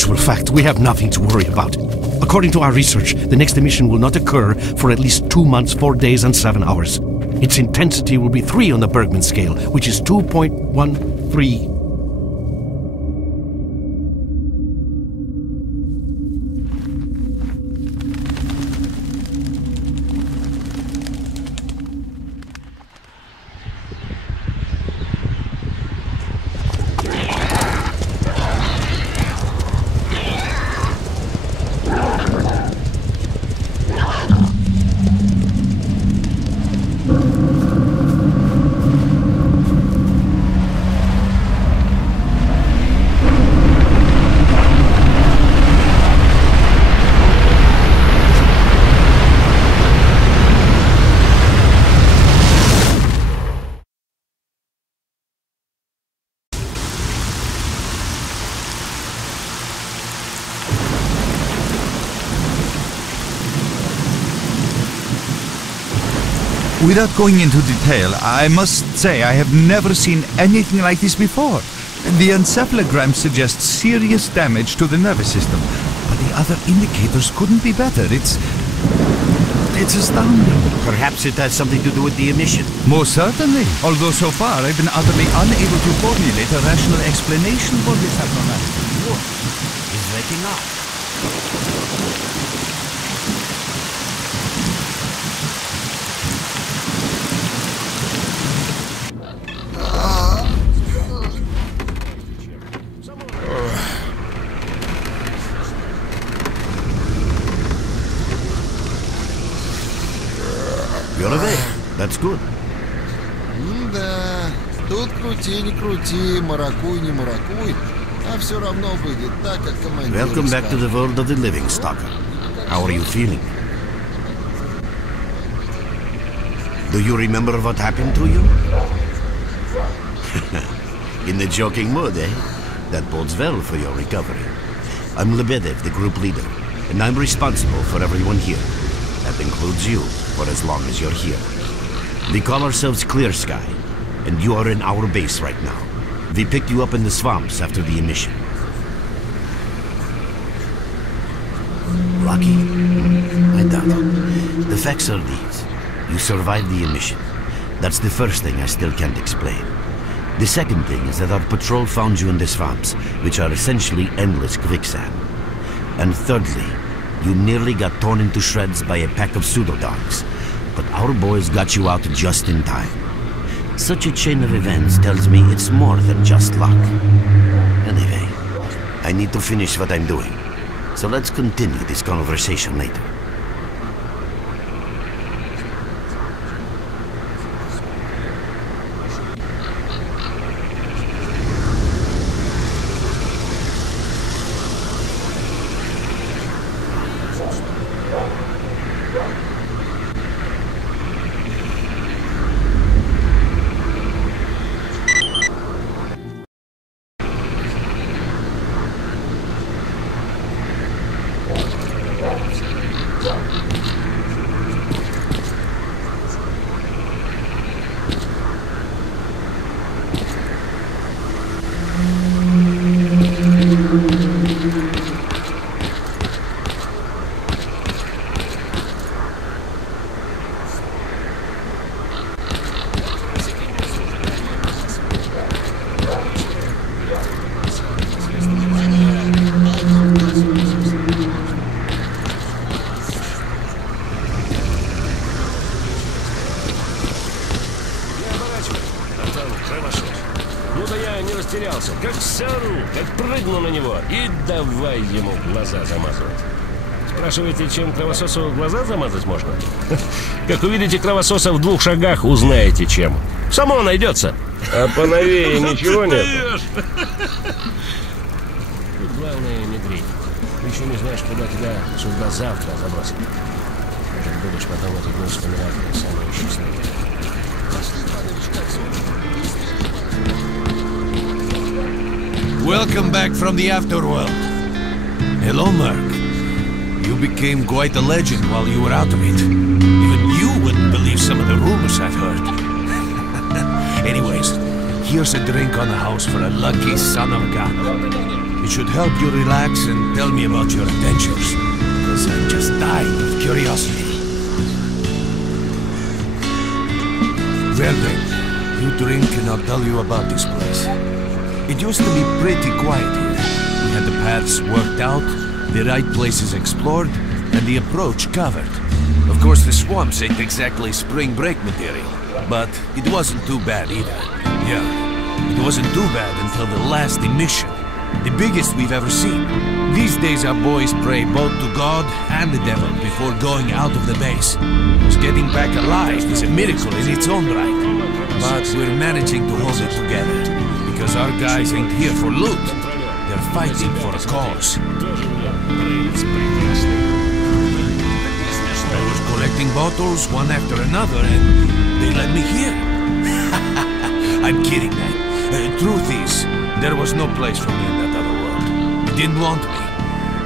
actual fact, we have nothing to worry about. According to our research, the next emission will not occur for at least 2 months, 4 days, and 7 hours. Its intensity will be 3 on the Bergman scale, which is 2.13. Without going into detail, I must say I have never seen anything like this before. The encephalogram suggests serious damage to the nervous system, but the other indicators couldn't be better. It's astounding. Perhaps it has something to do with the emission. Most certainly, although so far I've been utterly unable to formulate a rational explanation for this abnormality. Is waking up. You're awake. That's good. Да, тут крути, не крути, маракуй, не маракуй, а все равно выйдет так, как командир. Welcome back to the world of the living, S.T.A.L.K.E.R. How are you feeling? Do you remember what happened to you? In the joking mood, eh? That bodes well for your recovery. I'm Lebedev, the group leader, and I'm responsible for everyone here. That includes you, for as long as you're here. We call ourselves Clear Sky, and you are in our base right now. We picked you up in the swamps after the emission. Lucky? I doubt it. The facts are these. You survived the emission. That's the first thing I still can't explain. The second thing is that our patrol found you in the swamps, which are essentially endless quicksand. And thirdly, you nearly got torn into shreds by a pack of pseudo-dogs, but our boys got you out just in time. Such a chain of events tells me it's more than just luck. Anyway, I need to finish what I'm doing, so let's continue this conversation later. Как сору, как прыгну на него и давай ему глаза замазывать. Спрашиваете, чем кровососу глаза замазать можно? Как увидите кровососа в 2 шагах, узнаете чем. Само найдется. А поновее ничего нет. Тут главное не греть. Ты еще не знаешь, куда тебя сюда завтра забросит. Может, будешь потом этот день вспоминать, как самые счастливые. Welcome back from the afterworld. Hello, Merc. You became quite a legend while you were out of it. Even you wouldn't believe some of the rumors I've heard. Anyways, here's a drink on the house for a lucky son of a gun. It should help you relax and tell me about your adventures, because I'm just dying of curiosity. Well then, you drink and I'll tell you about this place. It used to be pretty quiet here. We had the paths worked out, the right places explored, and the approach covered. Of course, the swamps ain't exactly spring break material, but it wasn't too bad either. Yeah, it wasn't too bad until the last emission. The biggest we've ever seen. These days our boys pray both to God and the devil before going out of the base. Just getting back alive is a miracle in its own right. But we're managing to hold it together, because our guys ain't here for loot. They're fighting for a cause. I was collecting bottles one after another and they led me here. I'm kidding, man. Truth is, there was no place for me in that other world. They didn't want me.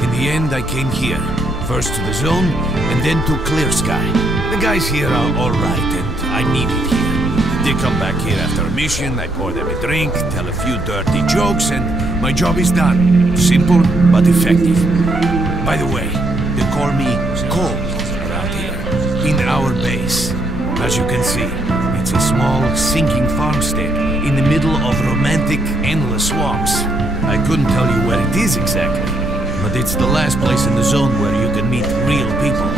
In the end, I came here. First to the zone, and then to Clear-Sky. The guys here are alright, and I need it here. They come back here after a mission, I pour them a drink, tell a few dirty jokes, and my job is done. Simple, but effective. By the way, they call me Cole around here, in our base. As you can see, it's a small, sinking farmstead in the middle of romantic, endless swamps. I couldn't tell you where it is exactly, but it's the last place in the zone where you can meet real people.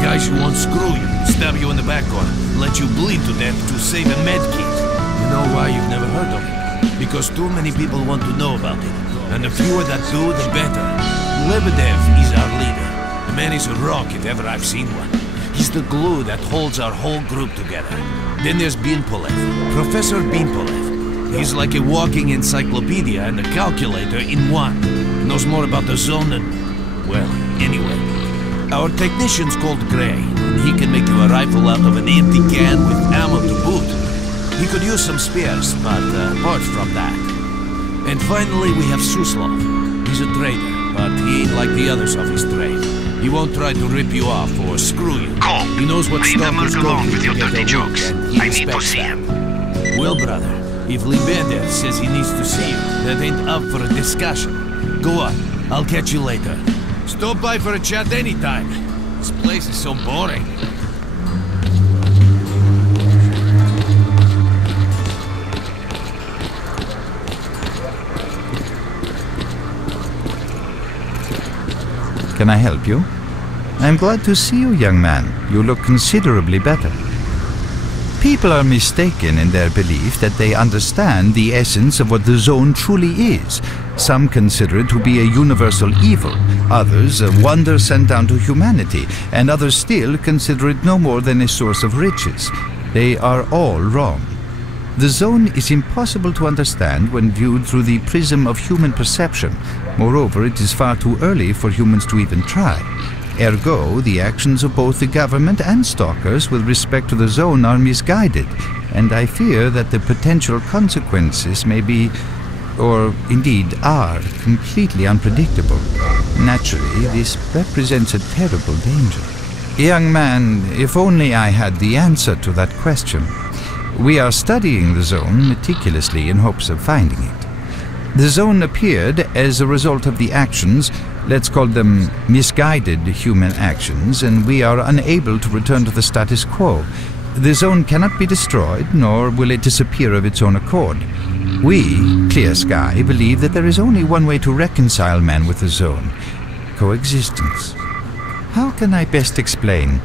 Guys who won't screw you, stab you in the back or let you bleed to death to save a med kit. You know why you've never heard of it? Because too many people want to know about it, and the fewer that do, the better. Lebedev is our leader. The man is a rock if ever I've seen one. He's the glue that holds our whole group together. Then there's Binpolev, Professor Binpolev. He's like a walking encyclopedia and a calculator in one. Knows more about the zone than... well, anyway. Our technician's called Gray, and he can make you a rifle out of an empty can with ammo to boot. He could use some spares, but apart from that. And finally we have Suslov. He's a trader, but he ain't like the others of his trade. He won't try to rip you off or screw you. Cole, he knows what leave the stuff is merc alone going with your to get dirty the jokes. loot, and he I need to respects see that. him. Well, brother, if Lebedev says he needs to see you, that ain't up for a discussion. Go on, I'll catch you later. Stop by for a chat anytime. This place is so boring. Can I help you? I'm glad to see you, young man. You look considerably better. People are mistaken in their belief that they understand the essence of what the zone truly is. Some consider it to be a universal evil, others a wonder sent down to humanity, and others still consider it no more than a source of riches. They are all wrong. The zone is impossible to understand when viewed through the prism of human perception. Moreover, it is far too early for humans to even try. Ergo, the actions of both the government and stalkers with respect to the zone are misguided, and I fear that the potential consequences may be, or indeed are, completely unpredictable. Naturally, this represents a terrible danger. Young man, if only I had the answer to that question. We are studying the zone meticulously in hopes of finding it. The zone appeared as a result of the actions, let's call them misguided human actions, and we are unable to return to the status quo. The zone cannot be destroyed, nor will it disappear of its own accord. We, Clear-Sky, believe that there is only one way to reconcile man with the zone: coexistence. How can I best explain?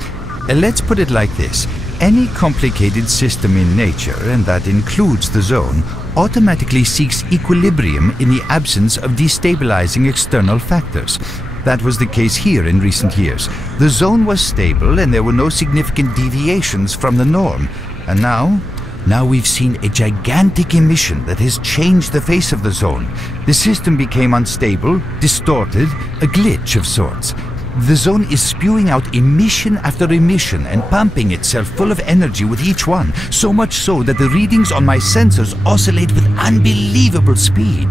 Let's put it like this. Any complicated system in nature, and that includes the zone, automatically seeks equilibrium in the absence of destabilizing external factors. That was the case here in recent years. The zone was stable and there were no significant deviations from the norm. And now we've seen a gigantic emission that has changed the face of the zone. The system became unstable, distorted, a glitch of sorts. The zone is spewing out emission after emission and pumping itself full of energy with each one, so much so that the readings on my sensors oscillate with unbelievable speed.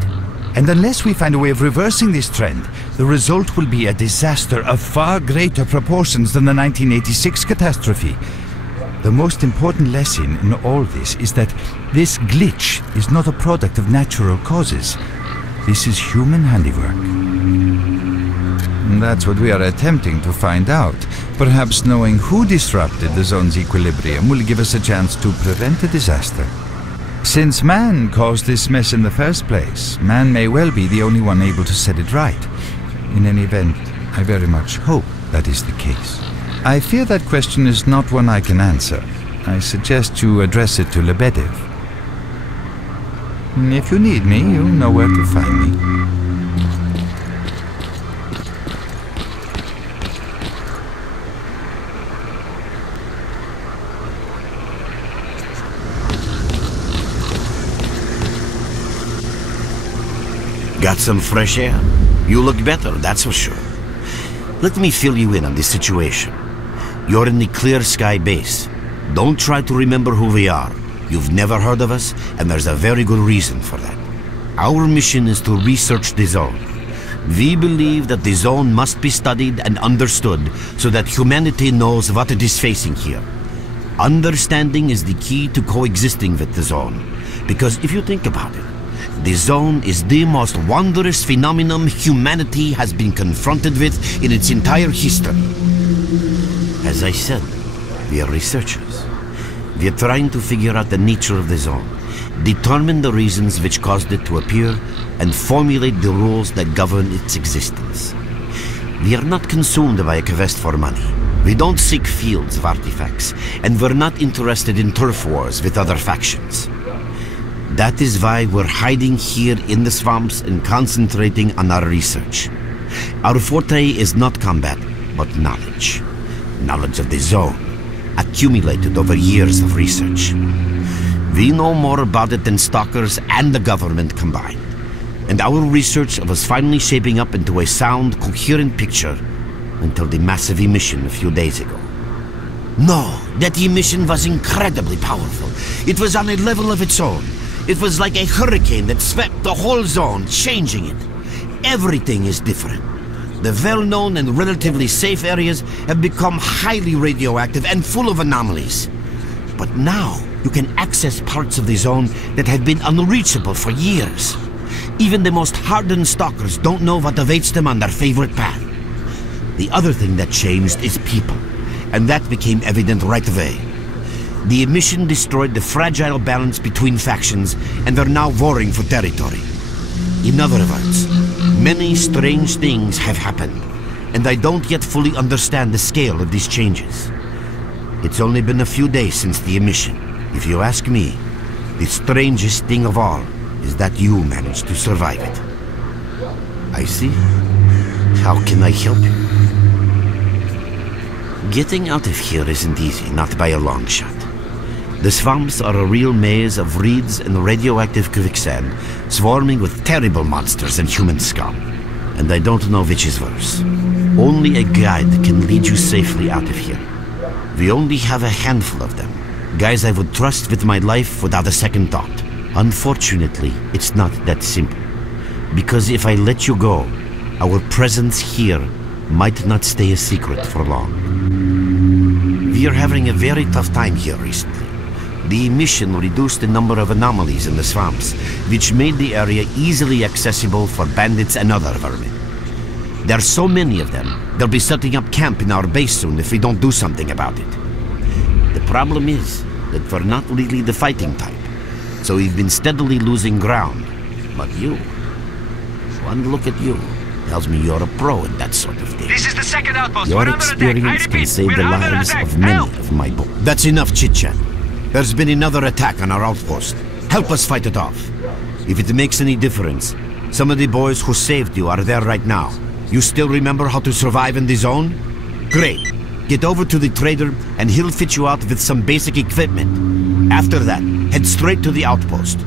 And unless we find a way of reversing this trend, the result will be a disaster of far greater proportions than the 1986 catastrophe. The most important lesson in all this is that this glitch is not a product of natural causes. this is human handiwork. That's what we are attempting to find out. Perhaps knowing who disrupted the zone's equilibrium will give us a chance to prevent a disaster. Since man caused this mess in the first place, man may well be the only one able to set it right. In any event, I very much hope that is the case. I fear that question is not one I can answer. I suggest you address it to Lebedev. If you need me, you'll know where to find me. Got some fresh air? You look better, that's for sure. Let me fill you in on this situation. You're in the Clear Sky base. Don't try to remember who we are. You've never heard of us, and there's a very good reason for that. Our mission is to research the zone. We believe that the zone must be studied and understood so that humanity knows what it is facing here. Understanding is the key to coexisting with the zone. Because if you think about it, the zone is the most wondrous phenomenon humanity has been confronted with in its entire history. As I said, we are researchers. We are trying to figure out the nature of the zone, determine the reasons which caused it to appear, and formulate the rules that govern its existence. We are not consumed by a quest for money. We don't seek fields of artifacts, and we're not interested in turf wars with other factions. That is why we're hiding here in the swamps and concentrating on our research. Our forte is not combat, but knowledge. Knowledge of the zone, accumulated over years of research. We know more about it than S.T.A.L.K.E.R and the government combined. And our research was finally shaping up into a sound, coherent picture until the massive emission a few days ago. No, that emission was incredibly powerful. It was on a level of its own. It was like a hurricane that swept the whole zone, changing it. Everything is different. The well-known and relatively safe areas have become highly radioactive and full of anomalies. But now, you can access parts of the zone that have been unreachable for years. Even the most hardened stalkers don't know what awaits them on their favorite path. The other thing that changed is people, and that became evident right away. The emission destroyed the fragile balance between factions, and they're now warring for territory. In other words, many strange things have happened, and I don't yet fully understand the scale of these changes. It's only been a few days since the emission. If you ask me, the strangest thing of all is that you managed to survive it. I see. How can I help you? Getting out of here isn't easy, not by a long shot. The swamps are a real maze of reeds and radioactive quicksand, swarming with terrible monsters and human scum. And I don't know which is worse. Only a guide can lead you safely out of here. We only have a handful of them, guys I would trust with my life without a second thought. Unfortunately, it's not that simple. Because if I let you go, our presence here might not stay a secret for long. We are having a very tough time here recently. The emission reduced the number of anomalies in the swamps, which made the area easily accessible for bandits and other vermin. There are so many of them, they'll be setting up camp in our base soon if we don't do something about it. The problem is that we're not really the fighting type, so we've been steadily losing ground. But you, one look at you, tells me you're a pro at that sort of thing. This is the second outpost. Your experience can save the lives of many of my boys. That's enough chit-chat. There's been another attack on our outpost. Help us fight it off. If it makes any difference, some of the boys who saved you are there right now. You still remember how to survive in the zone? Great. Get over to the trader and he'll fit you out with some basic equipment. After that, head straight to the outpost.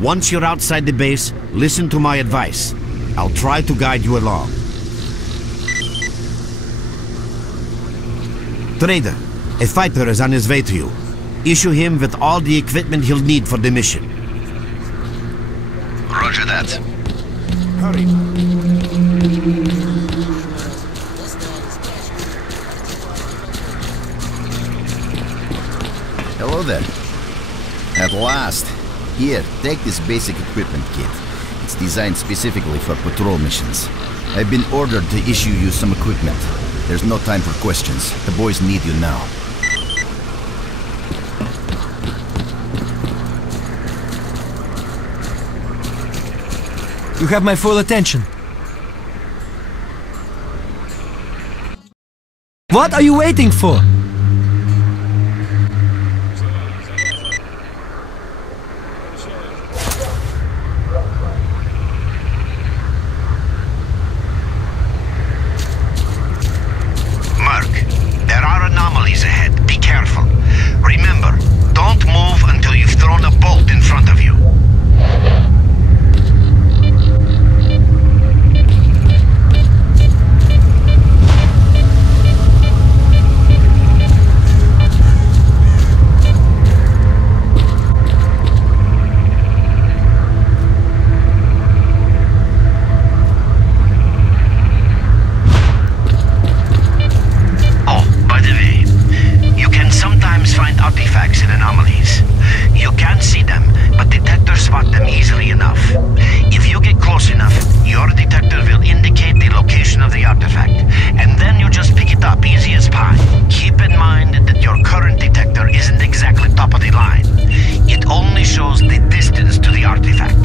Once you're outside the base, listen to my advice. I'll try to guide you along. Trader, a fighter is on his way to you. Issue him with all the equipment he'll need for the mission. Roger that. Hurry. Hello there. At last. Here, take this basic equipment kit. It's designed specifically for patrol missions. I've been ordered to issue you some equipment. There's no time for questions. The boys need you now. You have my full attention. What are you waiting for? Mark, there are anomalies ahead. Be careful. Remember, don't move until you've thrown a bolt in front of you. Artifacts and anomalies. You can't see them, but detectors spot them easily enough. If you get close enough, your detector will indicate the location of the artifact, and then you just pick it up easy as pie. Keep in mind that your current detector isn't exactly top of the line. It only shows the distance to the artifact.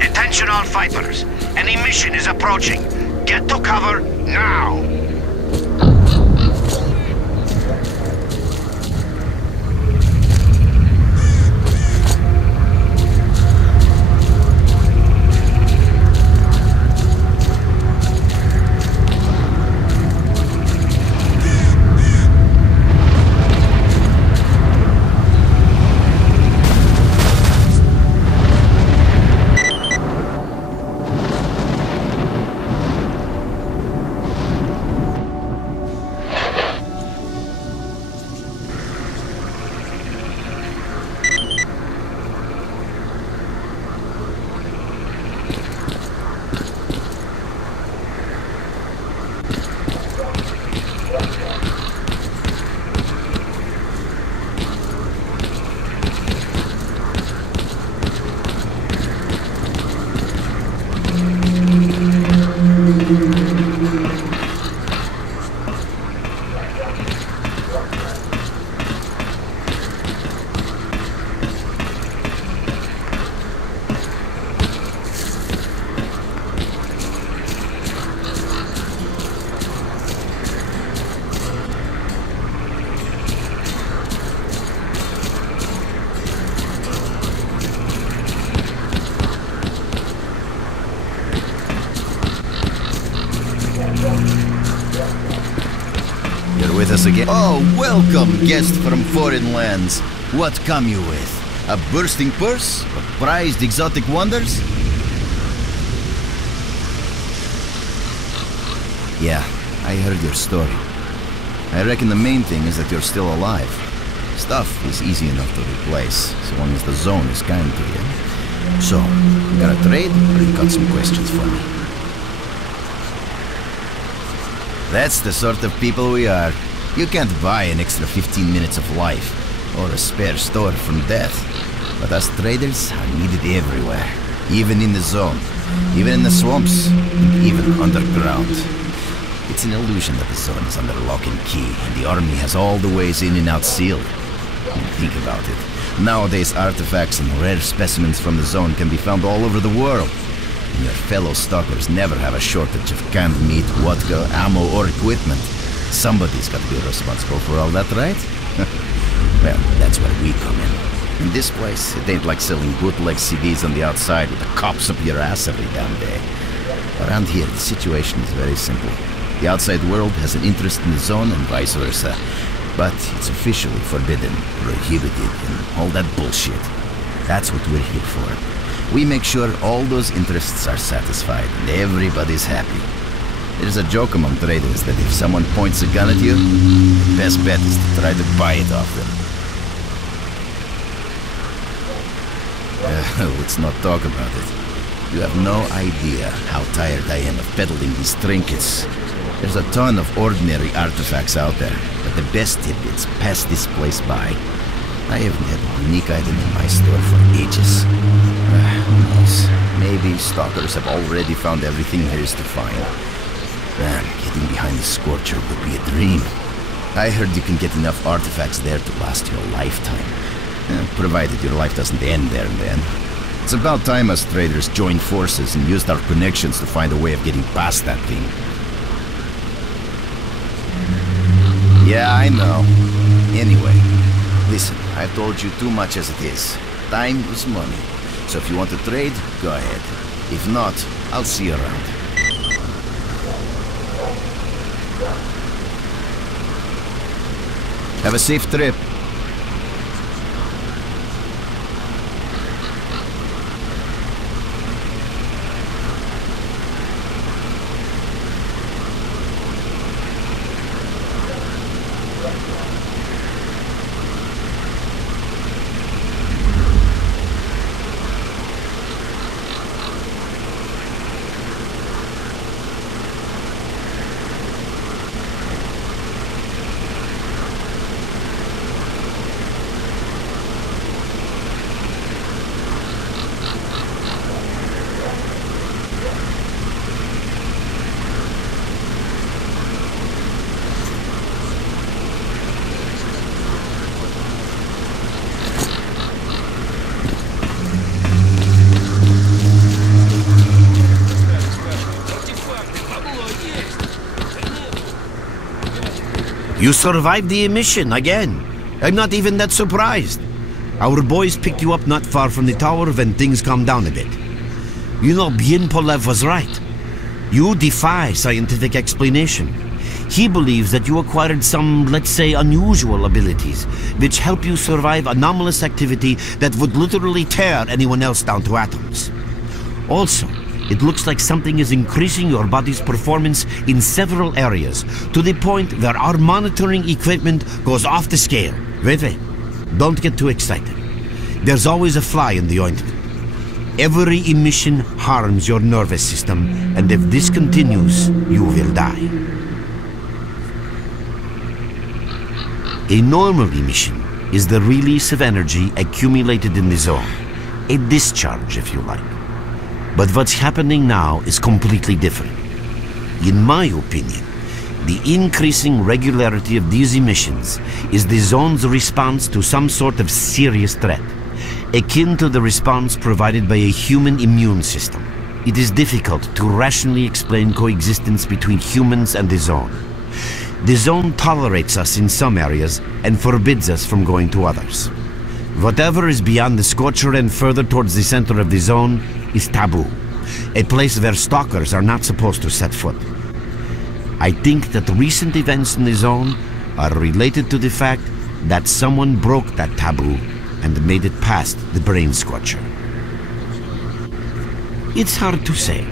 Attention all fighters. An emission is approaching. Get to cover now. You're with us again? Oh, welcome, guest from foreign lands. What come you with? A bursting purse? Or prized exotic wonders? Yeah, I heard your story. I reckon the main thing is that you're still alive. Stuff is easy enough to replace, so long as the zone is kind to you. So, you gonna trade, or you got some questions for me? That's the sort of people we are. You can't buy an extra 15 minutes of life, or a spare store from death. But us traders are needed everywhere, even in the zone, even in the swamps, and even underground. It's an illusion that the zone is under lock and key, and the army has all the ways in and out sealed. Think about it. Nowadays, artifacts and rare specimens from the zone can be found all over the world. And your fellow stalkers never have a shortage of canned meat, vodka, ammo, or equipment. Somebody's got to be responsible for all that, right? Well, that's where we come in. In this place, it ain't like selling bootleg CDs on the outside with the cops up your ass every damn day. Around here, the situation is very simple. The outside world has an interest in the zone and vice versa. But it's officially forbidden, prohibited, and all that bullshit. That's what we're here for. We make sure all those interests are satisfied and everybody's happy. There's a joke among traders that if someone points a gun at you, the best bet is to try to buy it off them. Let's not talk about it. You have no idea how tired I am of peddling these trinkets. There's a ton of ordinary artifacts out there, but the best tidbits pass this place by. I haven't had a unique item in my store for ages. Who knows? Maybe stalkers have already found everything there is to find. Man, getting behind the S.T.A.L.K.E.R would be a dream. I heard you can get enough artifacts there to last you a lifetime. Provided your life doesn't end there and then. It's about time us traders joined forces and used our connections to find a way of getting past that thing. Yeah, I know. Anyway, listen, I've told you too much as it is. Time is money. So if you want to trade, go ahead. If not, I'll see you around. Have a safe trip. You survived the emission again. I'm not even that surprised. Our boys picked you up not far from the tower when things calmed down a bit. You know, Bien Polev was right. You defy scientific explanation. He believes that you acquired some, let's say, unusual abilities, which help you survive anomalous activity that would literally tear anyone else down to atoms. Also, it looks like something is increasing your body's performance in several areas, to the point where our monitoring equipment goes off the scale. Wait. Don't get too excited. There's always a fly in the ointment. Every emission harms your nervous system, and if this continues, you will die. A normal emission is the release of energy accumulated in the zone. A discharge, if you like. But what's happening now is completely different. In my opinion, the increasing regularity of these emissions is the zone's response to some sort of serious threat, akin to the response provided by a human immune system. It is difficult to rationally explain coexistence between humans and the zone. The zone tolerates us in some areas and forbids us from going to others. Whatever is beyond the S.T.A.L.K.E.R and further towards the center of the zone is taboo, a place where stalkers are not supposed to set foot. I think that recent events in the zone are related to the fact that someone broke that taboo and made it past the brain scorcher. It's hard to say.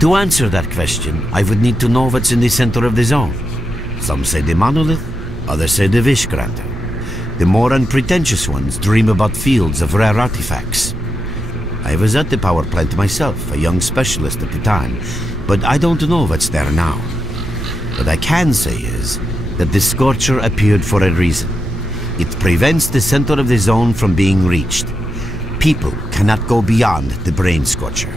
To answer that question, I would need to know what's in the center of the zone. Some say the monolith, others say the Wish-Granter. The more unpretentious ones dream about fields of rare artifacts. I was at the power plant myself, a young specialist at the time, but I don't know what's there now. What I can say is that the Scorcher appeared for a reason. It prevents the center of the zone from being reached. People cannot go beyond the Brain Scorcher.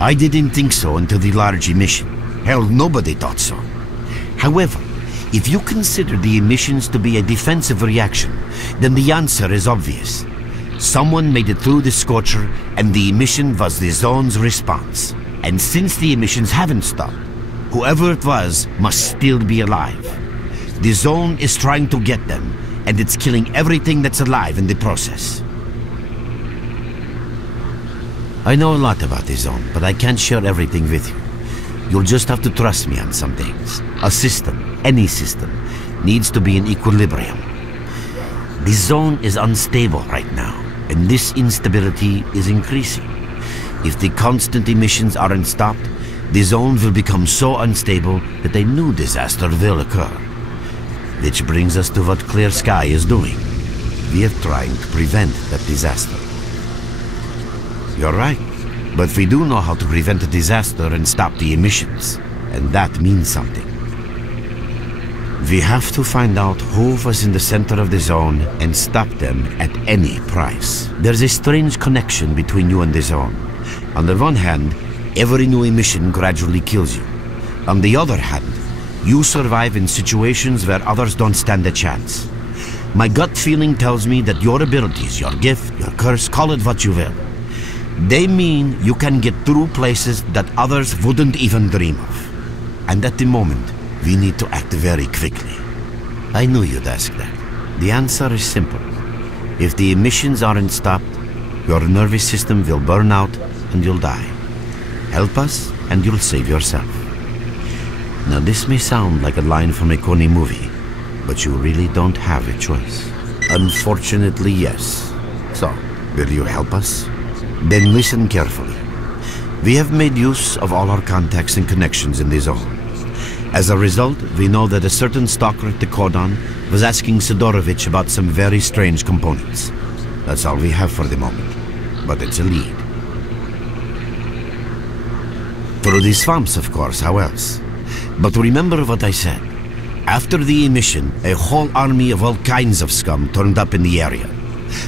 I didn't think so until the large emission. Hell, nobody thought so. However, if you consider the emissions to be a defensive reaction, then the answer is obvious. Someone made it through the Scorcher, and the emission was the zone's response. And since the emissions haven't stopped, whoever it was must still be alive. The zone is trying to get them, and it's killing everything that's alive in the process. I know a lot about the zone, but I can't share everything with you. You'll just have to trust me on some things. A system, any system, needs to be in equilibrium. The zone is unstable right now, and this instability is increasing. If the constant emissions aren't stopped, the zone will become so unstable that a new disaster will occur. Which brings us to what S.T.A.L.K.E.R is doing. We are trying to prevent that disaster. You're right, but we do know how to prevent a disaster and stop the emissions, and that means something. We have to find out who was in the center of the zone and stop them at any price. There's a strange connection between you and the zone. On the one hand, every new emission gradually kills you. On the other hand, you survive in situations where others don't stand a chance. My gut feeling tells me that your abilities, your gift, your curse, call it what you will, they mean you can get through places that others wouldn't even dream of. And at the moment, we need to act very quickly. I knew you'd ask that. The answer is simple. If the emissions aren't stopped, your nervous system will burn out and you'll die. Help us and you'll save yourself. Now this may sound like a line from a corny movie, but you really don't have a choice. Unfortunately, yes. So, will you help us? Then listen carefully. We have made use of all our contacts and connections in the zone. As a result, we know that a certain stalker at the cordon was asking Sidorovich about some very strange components. That's all we have for the moment, but it's a lead. Through the swamps, of course, how else? But remember what I said. After the emission, a whole army of all kinds of scum turned up in the area.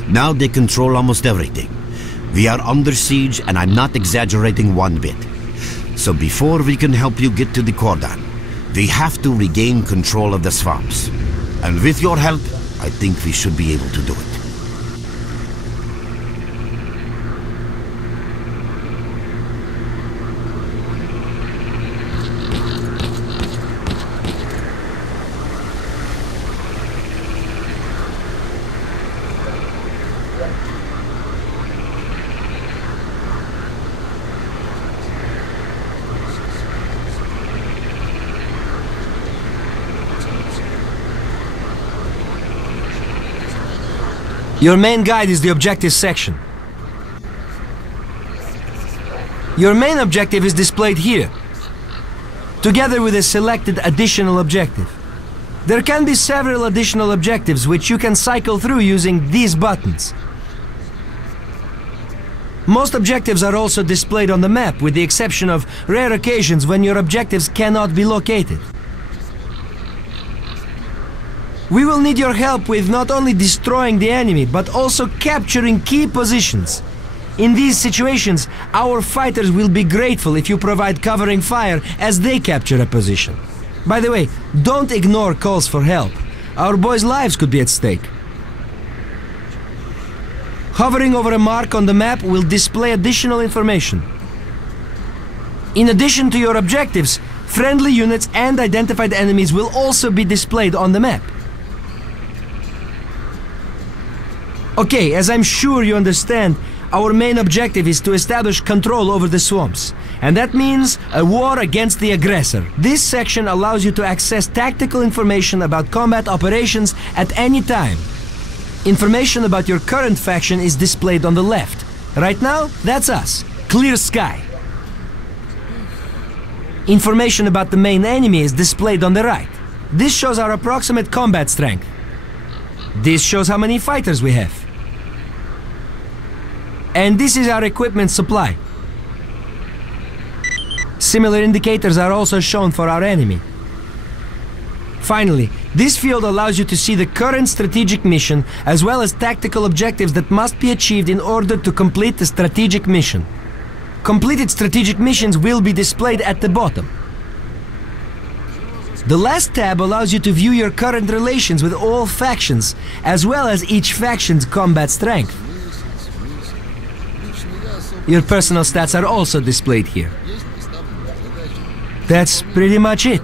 Now they control almost everything. We are under siege, and I'm not exaggerating one bit. So before we can help you get to the cordon, we have to regain control of the swamps. And with your help, I think we should be able to do it. Your main guide is the objectives section. Your main objective is displayed here, together with a selected additional objective. There can be several additional objectives which you can cycle through using these buttons. Most objectives are also displayed on the map, with the exception of rare occasions when your objectives cannot be located. We will need your help with not only destroying the enemy, but also capturing key positions. In these situations, our fighters will be grateful if you provide covering fire as they capture a position. By the way, don't ignore calls for help. Our boys' lives could be at stake. Hovering over a mark on the map will display additional information. In addition to your objectives, friendly units and identified enemies will also be displayed on the map. Okay, as I'm sure you understand, our main objective is to establish control over the swamps. And that means a war against the aggressor. This section allows you to access tactical information about combat operations at any time. Information about your current faction is displayed on the left. Right now, that's us, Clear Sky. Information about the main enemy is displayed on the right. This shows our approximate combat strength. This shows how many fighters we have. And this is our equipment supply. Similar indicators are also shown for our enemy. Finally, this field allows you to see the current strategic mission as well as tactical objectives that must be achieved in order to complete the strategic mission. Completed strategic missions will be displayed at the bottom. The last tab allows you to view your current relations with all factions, as well as each faction's combat strength. Your personal stats are also displayed here. That's pretty much it.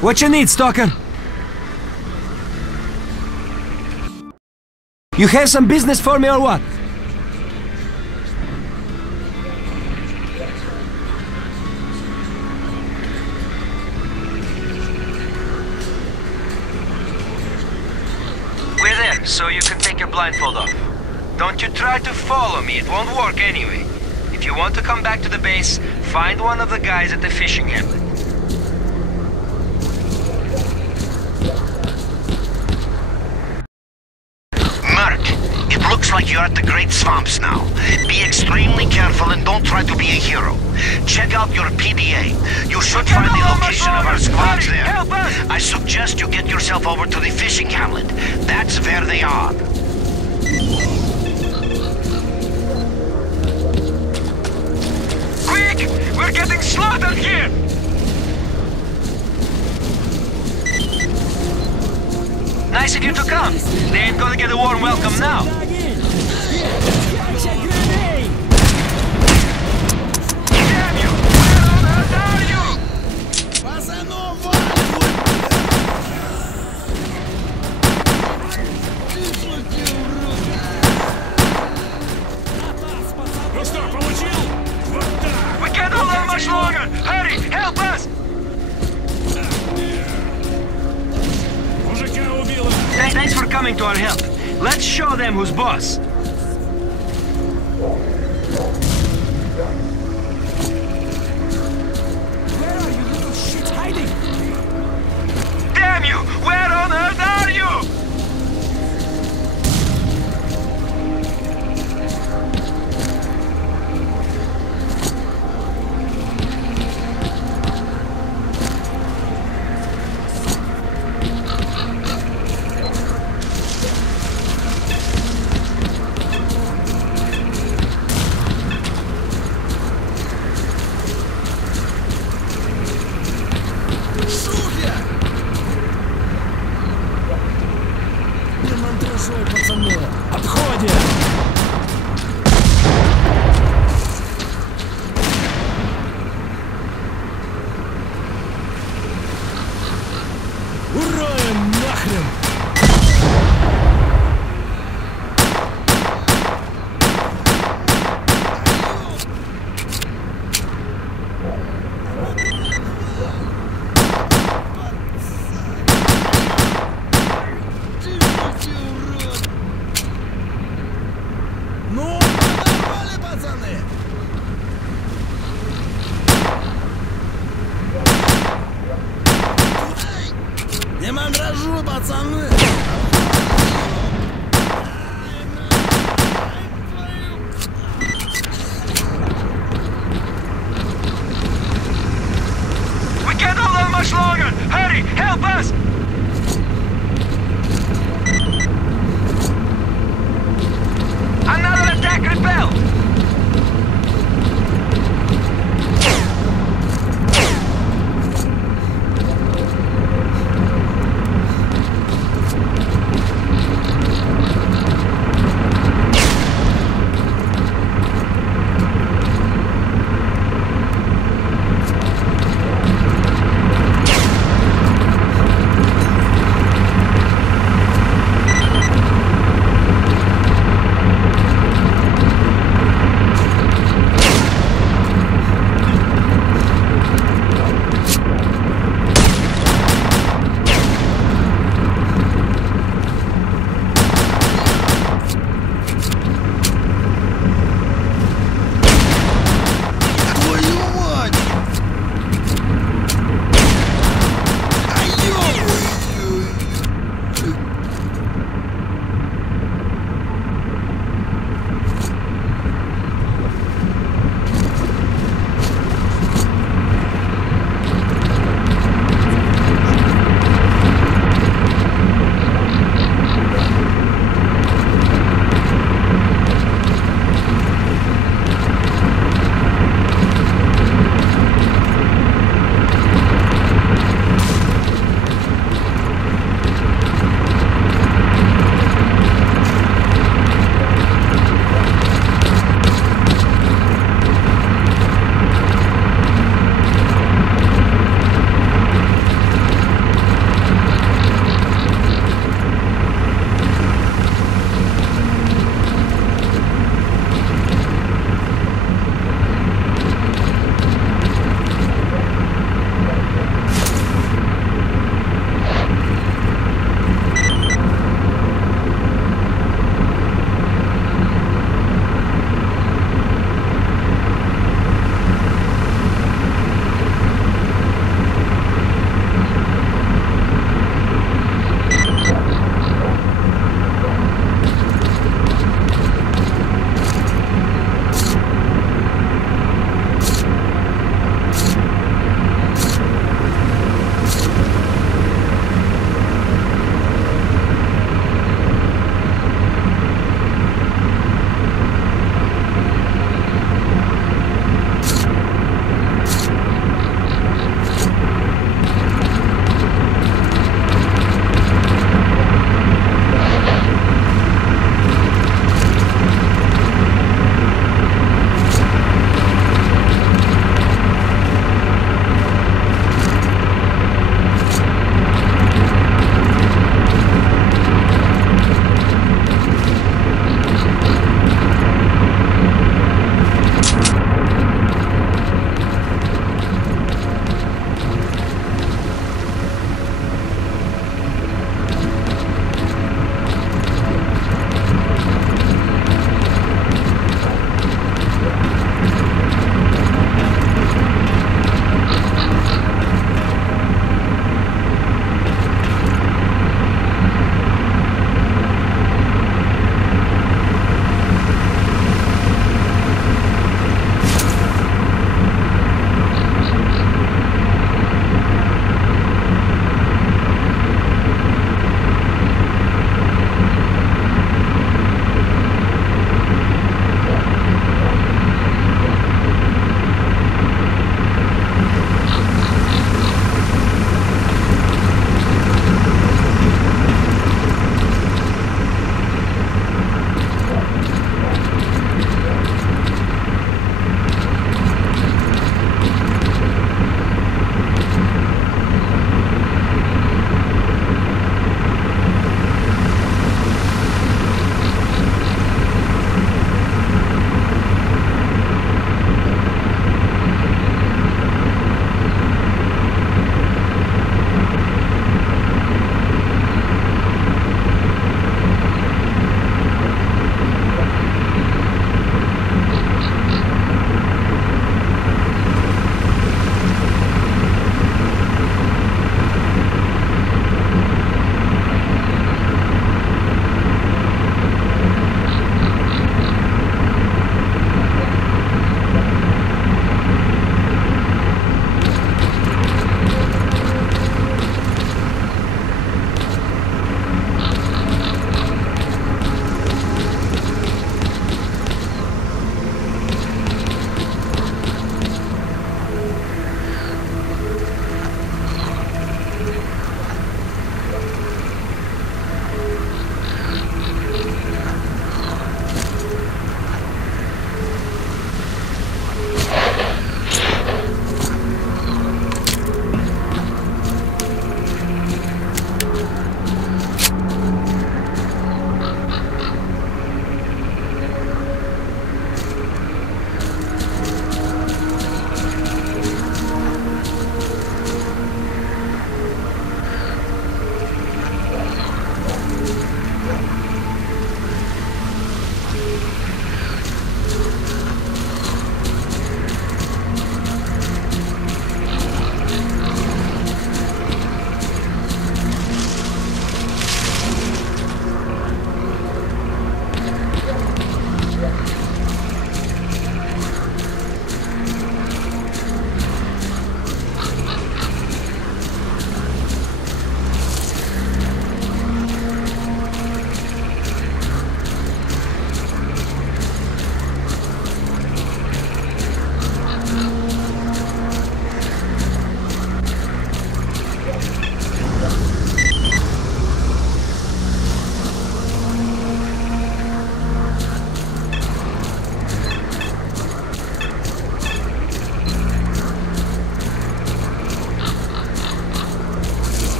What you need, S.T.A.L.K.E.R? You have some business for me or what? We're there, so you can take your blindfold off. Don't you try to follow me, it won't work anyway. If you want to come back to the base, find one of the guys at the fishing hamlet. Looks like you're at the Great Swamps now. Be extremely careful and don't try to be a hero. Check out your PDA. You should find the location of our squads there. I suggest you get yourself over to the fishing hamlet. That's where they are. Quick! We're getting slaughtered here! Nice of you to come. They ain't gonna get a warm welcome now. Damn you! Where are you? We can't hold on much longer! Hurry! Help us! Thanks for coming to our help. Let's show them who's boss. Where are you little shits hiding? Damn you! Where on earth are you?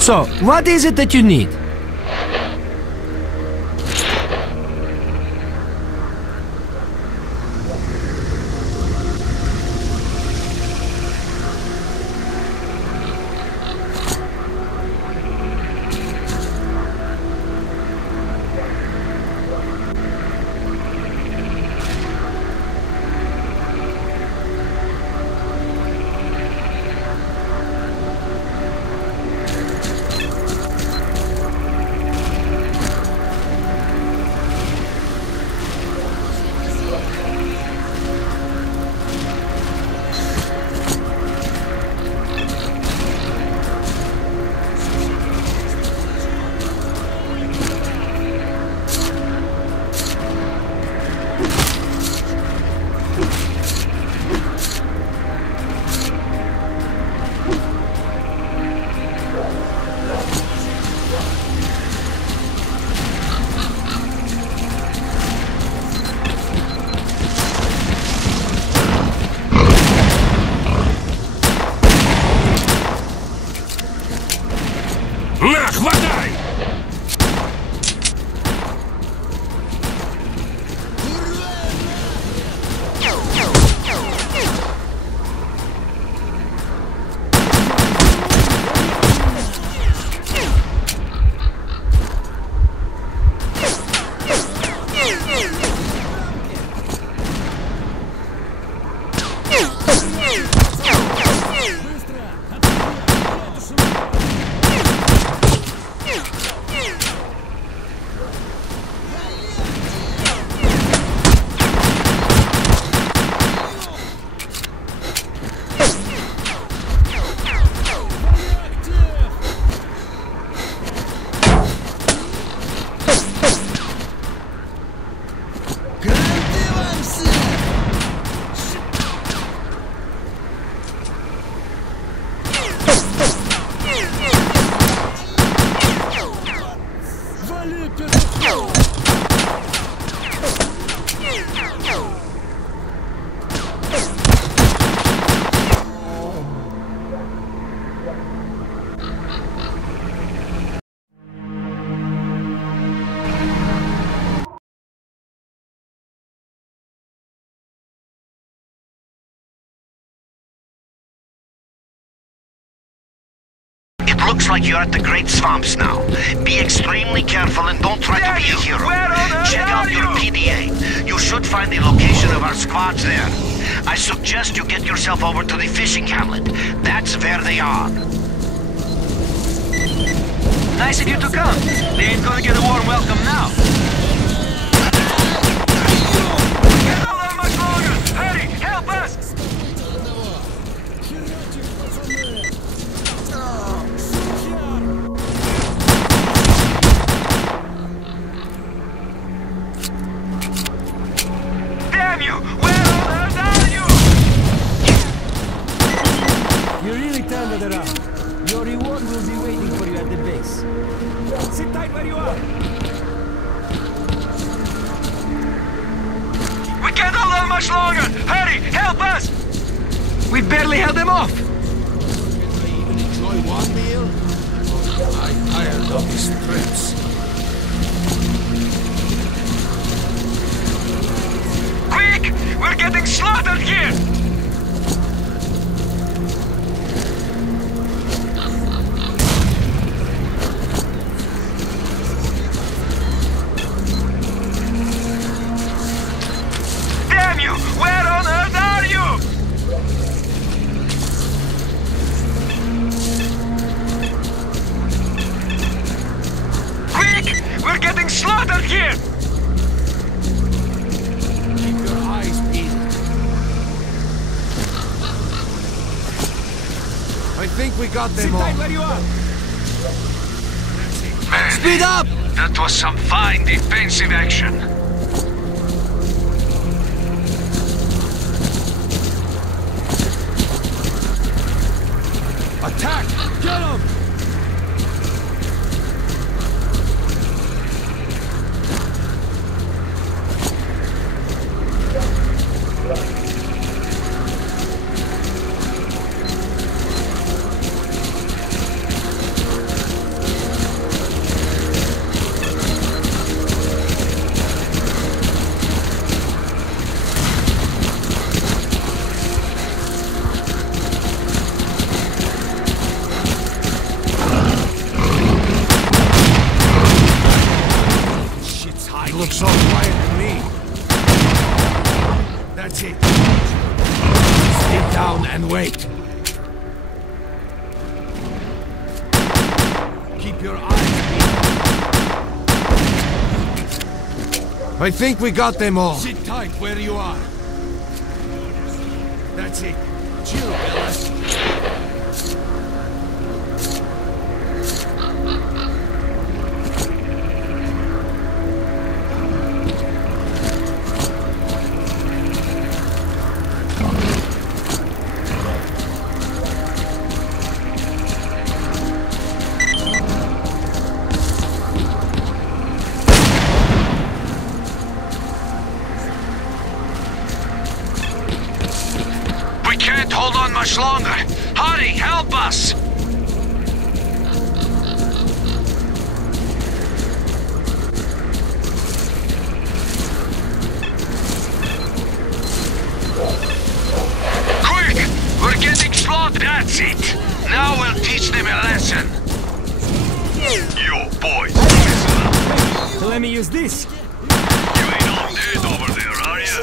So, what is it that you need? Хватай! Looks like you're at the Great Swamps now. Be extremely careful and don't try to be a hero. Check out your PDA. You should find the location of our squads there. I suggest you get yourself over to the fishing hamlet. That's where they are. Nice of you to come. They ain't gonna get a warm welcome now. Get out there much longer! Hurry, help us! Damn you! Where on earth are you? You really turned it around. Your reward will be waiting for you at the base. Sit tight where you are. We can't hold on much longer! Hurry, help us! We barely held them off! Can I even enjoy one meal? I'm tired of these trips. Quick! We're getting slaughtered here! Damn you! Where on earth are you? Quick! We're getting slaughtered here! Keep your eyes peeled. I think we got them all. Where you are. Man, Speed up! that was some fine defensive action. That's it. Sit down and wait. Keep your eyes peeled. I think we got them all. Sit tight where you are. That's it. Chill, fellas. Hold on much longer. Hurry, help us! Quick! We're getting slaughtered. That's it. Now we'll teach them a lesson. You boys, listen up. Let me use this. You ain't all dead over there, are you?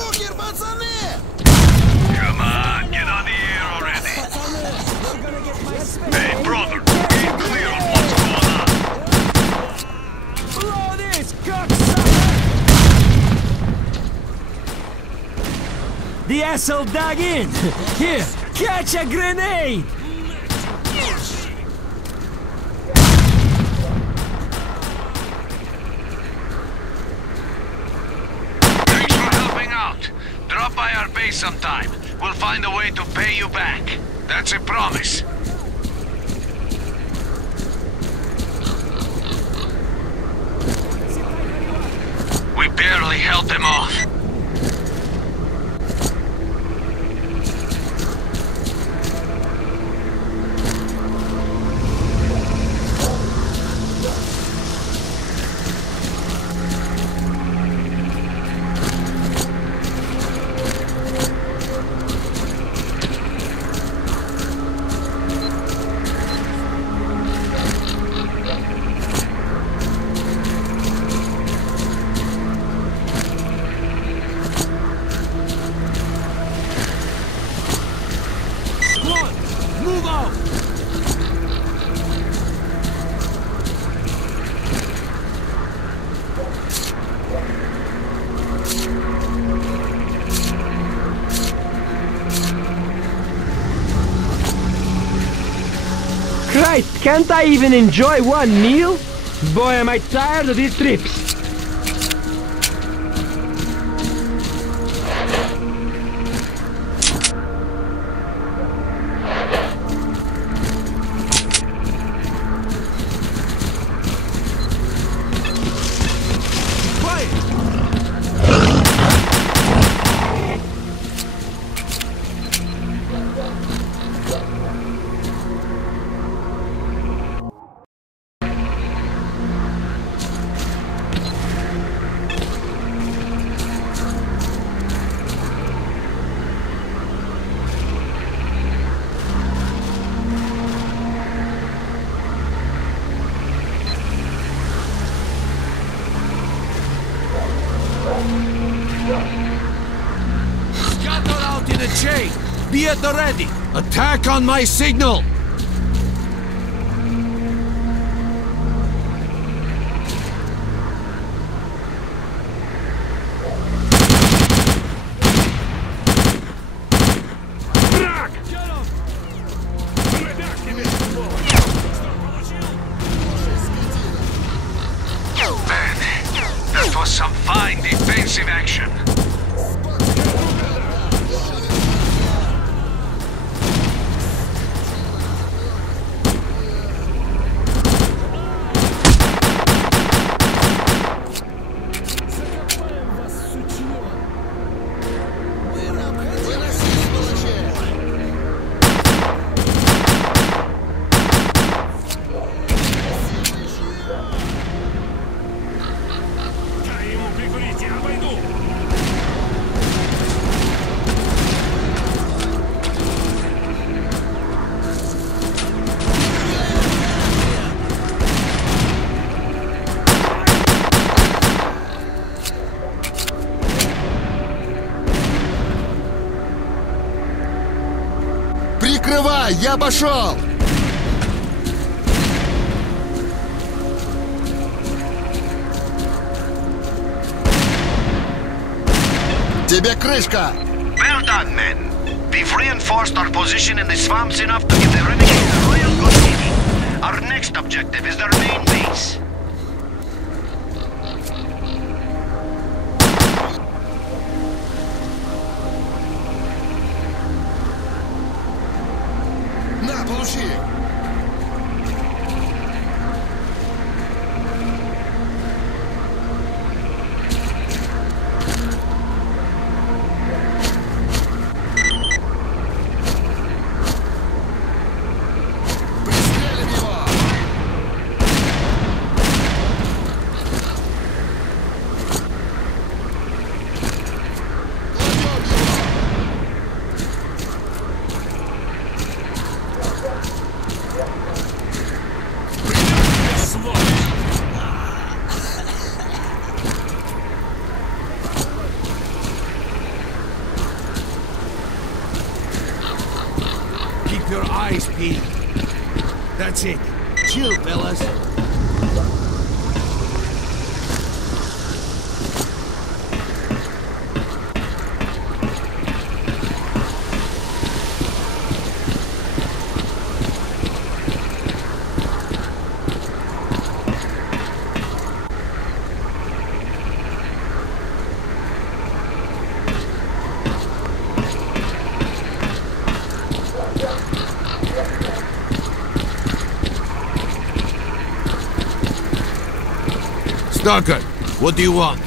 Come on, get on the air already. Hey, brother, be clear on what's going on. Blow this, cocksucker! The asshole dug in! Here, catch a grenade! Thanks for helping out. Drop by our base sometime. We'll find a way to pay you back. That's a promise. We barely held them off. Move out! Christ, can't I even enjoy one meal? Boy, am I tired of these trips. Scatter out in a chain! Be at the ready! Attack on my signal! Man, that was some fine defensive action. Прикрывай, я пошел! Тебе крышка! Well done, men. We've reinforced our position in the swamps enough to give the renegades a real good beating. Our next objective is their main base. На, получи! Пристрелим его! Кладем его! Keep your eyes peeled. That's it. Chill, fellas. S.T.A.L.K.E.R, what do you want?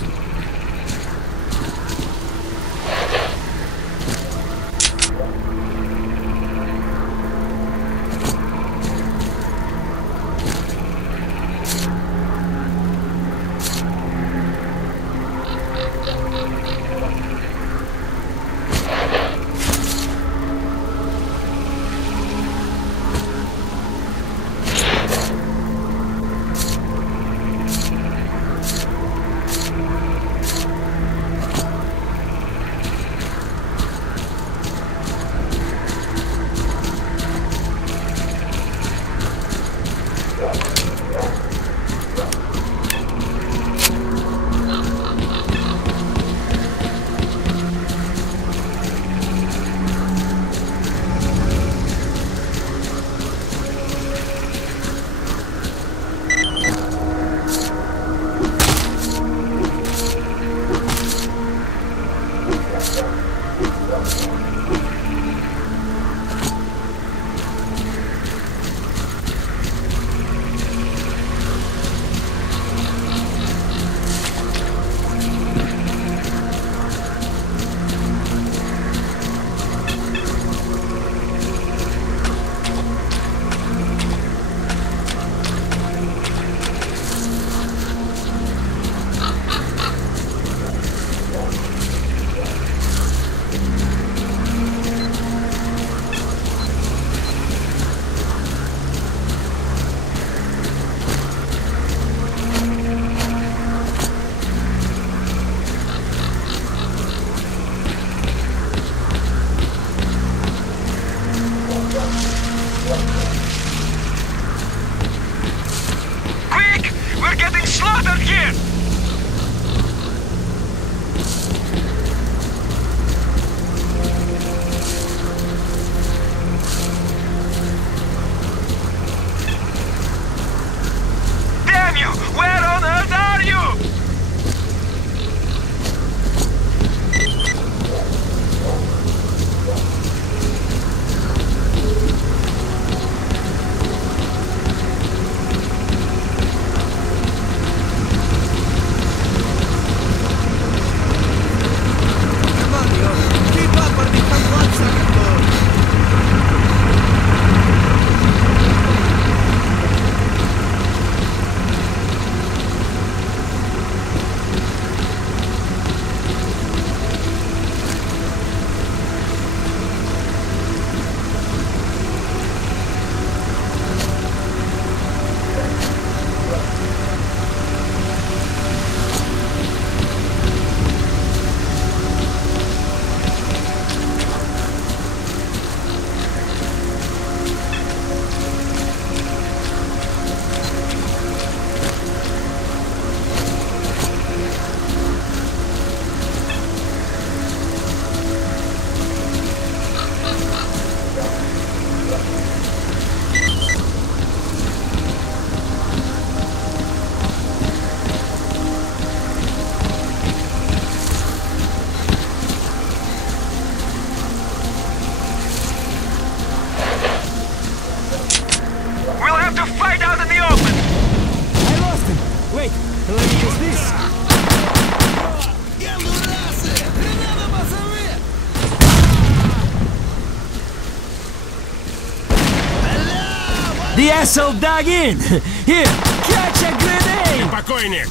The asshole dug in! Here, catch a grenade! Покойник!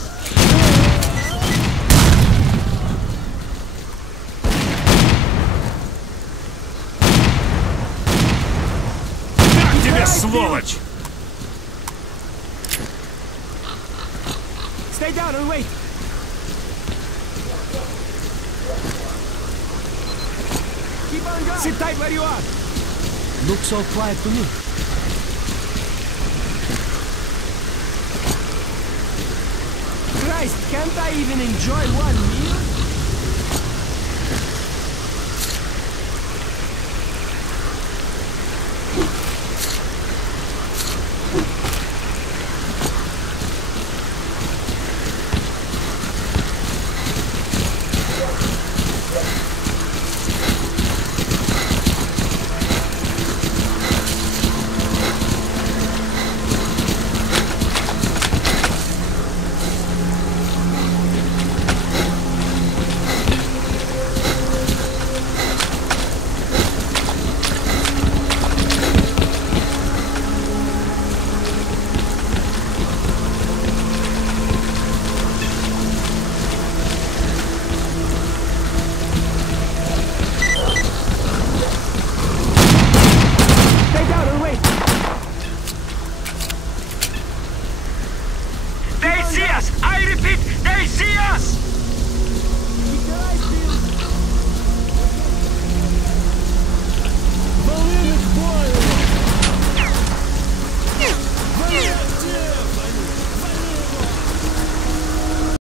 Как тебе, сволочь! Stay down and wait! Keep on going! Sit tight where you are! Looks so quiet to me. Christ, can't I even enjoy one meal?